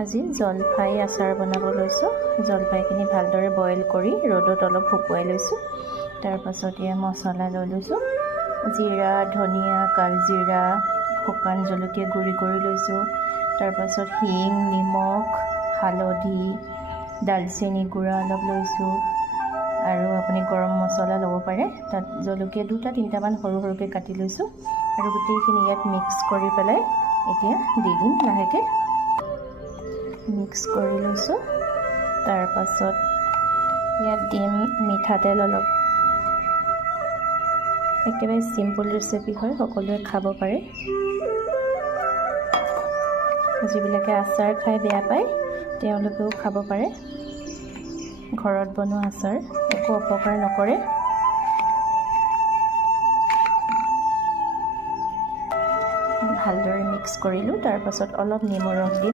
আজি জলফাই আচাৰ বনাব লৈছোঁ। জলফাইখিনি ভালদৰে বইল কৰি ৰ'দত অলপ শুকুৱাই লৈছোঁ। তাৰপাছত ইয়াত মছলা লৈ লৈছোঁ। জিৰা, ধনিয়া, কালজিৰা, শুকান জলকীয়া গুড়ি কৰি লৈছোঁ। তাৰপাছত হিং, নিমখ, হালধি, দালচেনি গুড়া অলপ লৈছোঁ আৰু আপুনি গৰম মছলা ল'ব পাৰে। তাত জলকীয়া 2-3টামান সৰু সৰুকৈ কাটি লৈছোঁ আৰু গোটেইখিনি ইয়াত মিক্স কৰি পেলাই এতিয়া দি দিম। লাহেকৈ মিক্স কৰি লৈছোঁ। তাৰপাছত ইয়াত দিম মিঠাতেল অলপ। একেবাৰে চিম্পল ৰেচিপি হয়, সকলোৱে খাব পাৰে। যিবিলাকে আচাৰ খাই বেয়া পায় তেওঁলোকেও খাব পাৰে। ঘৰত বনোৱা আচাৰ একো অপকাৰ নকৰে। ভালদৰে মিক্স কৰিলোঁ। তাৰপাছত অলপ নেমু ৰস দিম।